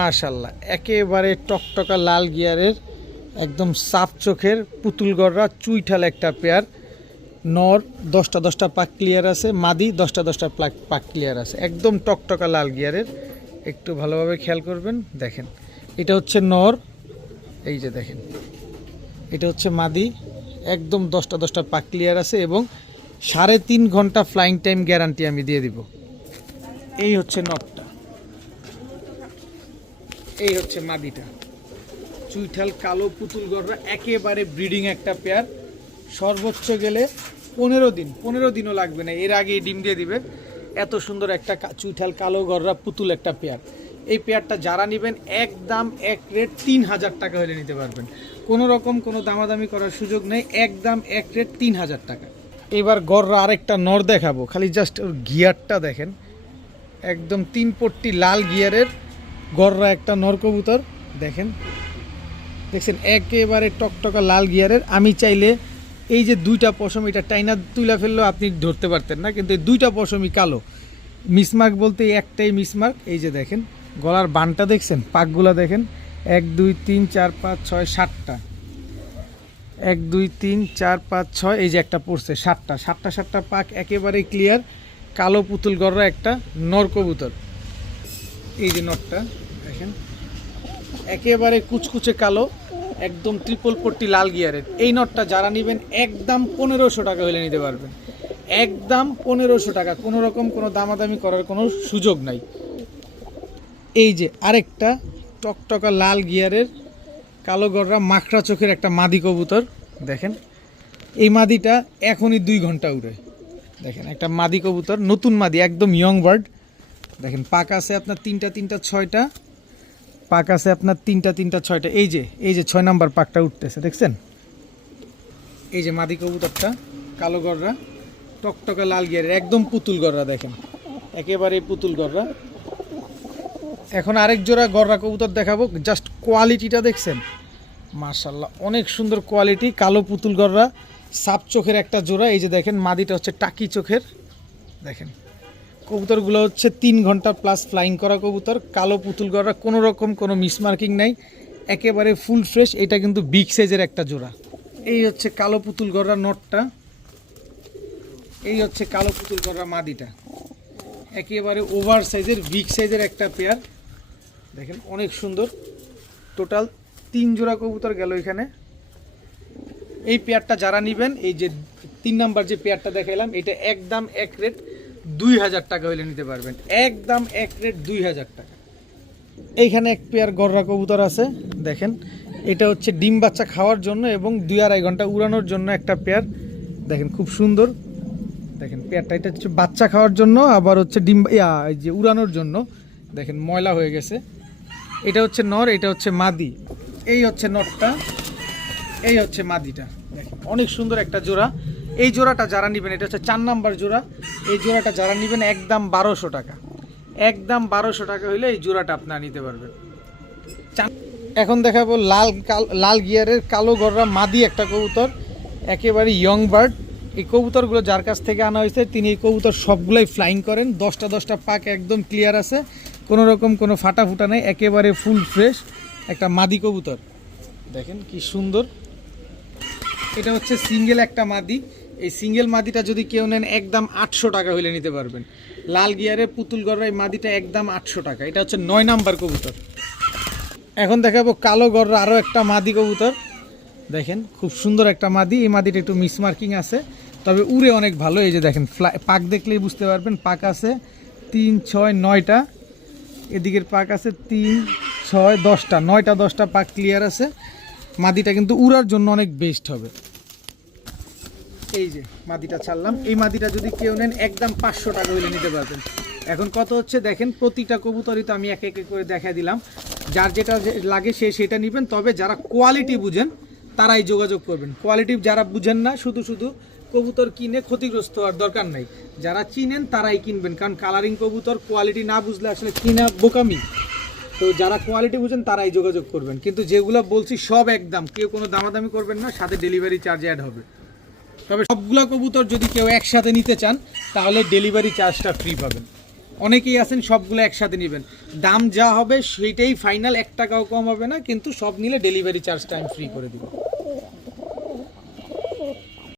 মাশাআল্লাহ, একেবারে টকটকা লাল গিয়ারের একদম সাফ চোখের পুতুল গড়রা চুইঠাল একটা পেয়ার। নর 10টা পাক ক্লিয়ার আছে, মাদি 10টা পাক ক্লিয়ার আছে, একদম টকটকা লাল গিয়ারের। একটু ভালোভাবে খেয়াল করবেন, দেখেন এটা হচ্ছে নর, এই যে দেখেন এটা হচ্ছে মাদি, একদম 10টা পাক ক্লিয়ার আছে এবং 3.5 ঘন্টা ফ্লাইং টাইম গ্যারান্টি আমি দিয়ে দিব। এই হচ্ছে নরটা, এই হচ্ছে মাদিটা, চুইঠাল কালো পুতুল গড়রা একেবারে ব্রিডিং একটা পেয়ার। সর্বোচ্চ গেলে 15 দিনও লাগবে না, এর আগে ডিম দিয়ে দিবে। এত সুন্দর একটা চুইঠাল কালো গড়রা পুতুল একটা পেয়ার। এই পেয়ারটা যারা নেবেন একদম এক রেট 3000 টাকা হলে নিতে পারবেন, কোনো রকম কোনো দামাদামি করার সুযোগ নেই, একদম এক রেট 3000 টাকা। এবার গড়রা আরেকটা নর দেখাবো, খালি জাস্ট ওর গিয়ারটা দেখেন, একদম 3 পট্টি লাল গিয়ারের গড়রা একটা নর কবুতর। দেখেন দেখছেন একেবারে টকটকা লাল গিয়ারের। আমি চাইলে এই যে 2টা পশম এটা টাইনা তুলে ফেললেও আপনি ধরতে পারতেন না, কিন্তু এই 2টা পশমই কালো। মিসমার্ক বলতে একটাই মিসমার্ক। এই যে দেখেন গলার বানটা দেখছেন, পাকগুলা দেখেন, 1 2 3 4 5 6 7টা, 1 2 3 4 5 6, এই যে একটা পড়ছে 7টা পাক, একেবারে ক্লিয়ার কালো পুতুল গড়রা একটা নর কবুতর। এই যে নরটা দেখেন একেবারে কুচকুচে কালো, একদম ট্রিপল পট্টি লাল গিয়ারের। এই নটটা যারা নেবেন একদম 1500 টাকা হলে নিতে পারবেন, একদম 1500 টাকা, কোনো রকম কোনো দামাদামি করার কোনো সুযোগ নাই। এই যে আরেকটা টকটকা লাল গিয়ারের কালো গড়রা মাখরা চোখের একটা মাদি কবুতর। দেখেন এই মাদিটা এখনই 2 ঘন্টা উড়ে। দেখেন একটা মাদি কবুতর, নতুন মাদি, একদম ইয়ং বার্ড। দেখেন পাক আছে আপনার 3টা 6টা পাক আছে আপনার 3টা 6টা। এই যে 6 নাম্বার পাকটা উঠতেছে দেখছেন। এই যে মাদি কবুতরটা কালো গড়রা টকটকা লাল গিয়ারের, একদম পুতুল গড়রা, দেখেন একেবারে পুতুল গড়রা। এখন আরেক জোড়া গড়রা কবুতর দেখাবো, জাস্ট কোয়ালিটিটা দেখছেন মাশাআল্লাহ, অনেক সুন্দর কোয়ালিটি। কালো পুতুল গড়রা সাপ চোখের একটা জোড়া। এই যে দেখেন মাদিটা হচ্ছে টাকি চোখের। দেখেন কবুতরগুলো হচ্ছে 3 ঘন্টা প্লাস ফ্লাইং করা কবুতর, কালো পুতুল গড়রা, কোনো রকম কোনো মিসমার্কিং নাই, একেবারে ফুল ফ্রেশ। এটা কিন্তু বিগ সাইজের একটা জোড়া। এই হচ্ছে কালো পুতুল গড়রা নটটা, এই হচ্ছে কালো পুতুল গড়রা মাদিটা, একেবারে ওভার সাইজের বিগ সাইজের একটা পেয়ার। দেখেন অনেক সুন্দর। টোটাল 3 জোড়া কবুতর গেল এখানে। এই পেয়ারটা যারা নেবেন, এই যে 3 নাম্বার যে পেয়ারটা দেখাইলাম, এটা একদম এক রেট 2000 টাকা হইলে নিতে পারবেন, একদম এক রেট 2000 টাকা। এইখানে এক পেয়ার গড়রা কবুতর আছে, দেখেন এটা হচ্ছে ডিম বাচ্চা খাওয়ার জন্য এবং 2-2.5 ঘন্টা উড়ানোর জন্য একটা পেয়ার। দেখেন খুব সুন্দর, দেখেন পেয়ারটা, এটা হচ্ছে বাচ্চা খাওয়ার জন্য, আবার হচ্ছে ডিম এই যে উড়ানোর জন্য। দেখেন ময়লা হয়ে গেছে। এটা হচ্ছে নর, এটা হচ্ছে মাদি। এই হচ্ছে নরটা, এই হচ্ছে মাদিটা। দেখেন অনেক সুন্দর একটা জোড়া। এই জোড়াটা যারা নেবেন, এটা হচ্ছে 4 নাম্বার জোড়া। এই জোড়াটা যারা নেবেন একদম 1200 টাকা, একদম 1200 টাকা হইলে এই জোড়াটা আপনারা নিতে পারবেন। এখন দেখাবো লাল গিয়ারের কালো গড়রা মাদি একটা কবুতর, একেবারে ইয়ং বার্ড। এই কবুতরগুলো যার কাছ থেকে আনা হয়েছে তিনি এই কবুতর সবগুলোই ফ্লাইং করেন, 10টা পাক একদম ক্লিয়ার আছে, কোনো রকম কোনো ফাটা ফুটা নেই, একেবারে ফুল ফ্রেশ একটা মাদি কবুতর। দেখেন কি সুন্দর। এটা হচ্ছে সিঙ্গেল একটা মাদি। এই সিঙ্গেল মাদিটা যদি কেউ নেন একদম 800 টাকা হইলে নিতে পারবেন। লাল গিয়ারের পুতুল গড়রা এই মাদিটা একদম 800 টাকা। এটা হচ্ছে 9 নাম্বার কবুতর। এখন দেখাবো কালো গড়রা আরও একটা মাদি কবুতর। দেখেন খুব সুন্দর একটা মাদি। এই মাদিটা একটু মিসমার্কিং আছে, তবে উড়ে অনেক ভালো। এই যে দেখেন পাক দেখলেই বুঝতে পারবেন, পাক আছে 3 6 9টা, এদিকের পাক আছে 3 6 10টা, 9টা 10টা পাক ক্লিয়ার আছে। মাদিটা কিন্তু উড়ার জন্য অনেক বেস্ট হবে। এই যে মাদিটা ছাড়লাম, এই মাদিটা যদি কেউ নেন একদম 500 টাকা হইলে নিতে পারবেন। এখন কত হচ্ছে দেখেন, প্রতিটা কবুতরই তো আমি এক এক করে দেখা দিলাম, যার যেটা লাগে সে সেটা নেবেন। তবে যারা কোয়ালিটি বুঝেন তারাই যোগাযোগ করবেন, কোয়ালিটি যারা বুঝেন না শুধু শুধু কবুতর কিনে ক্ষতিগ্রস্ত হওয়ার দরকার নাই। যারা চিনেন তারাই কিনবেন, কারণ কালারিং কবুতর কোয়ালিটি না বুঝলে আসলে কিনা বোকামি। তো যারা কোয়ালিটি বুঝেন তারাই যোগাযোগ করবেন, কিন্তু যেগুলো বলছি সব একদম, কেউ কোনো দামাদামি করবেন না, সাথে ডেলিভারি চার্জ অ্যাড হবে। তবে সবগুলো কবুতর যদি কেউ একসাথে নিতে চান তাহলে ডেলিভারি চার্জটা ফ্রি পাবেন। অনেকেই আছেন সবগুলো একসাথে নেবেন, দাম যা হবে সেইটাই ফাইনাল, 1 টাকাও কম হবে না, কিন্তু সব নিলে ডেলিভারি চার্জটা আমি ফ্রি করে দিব।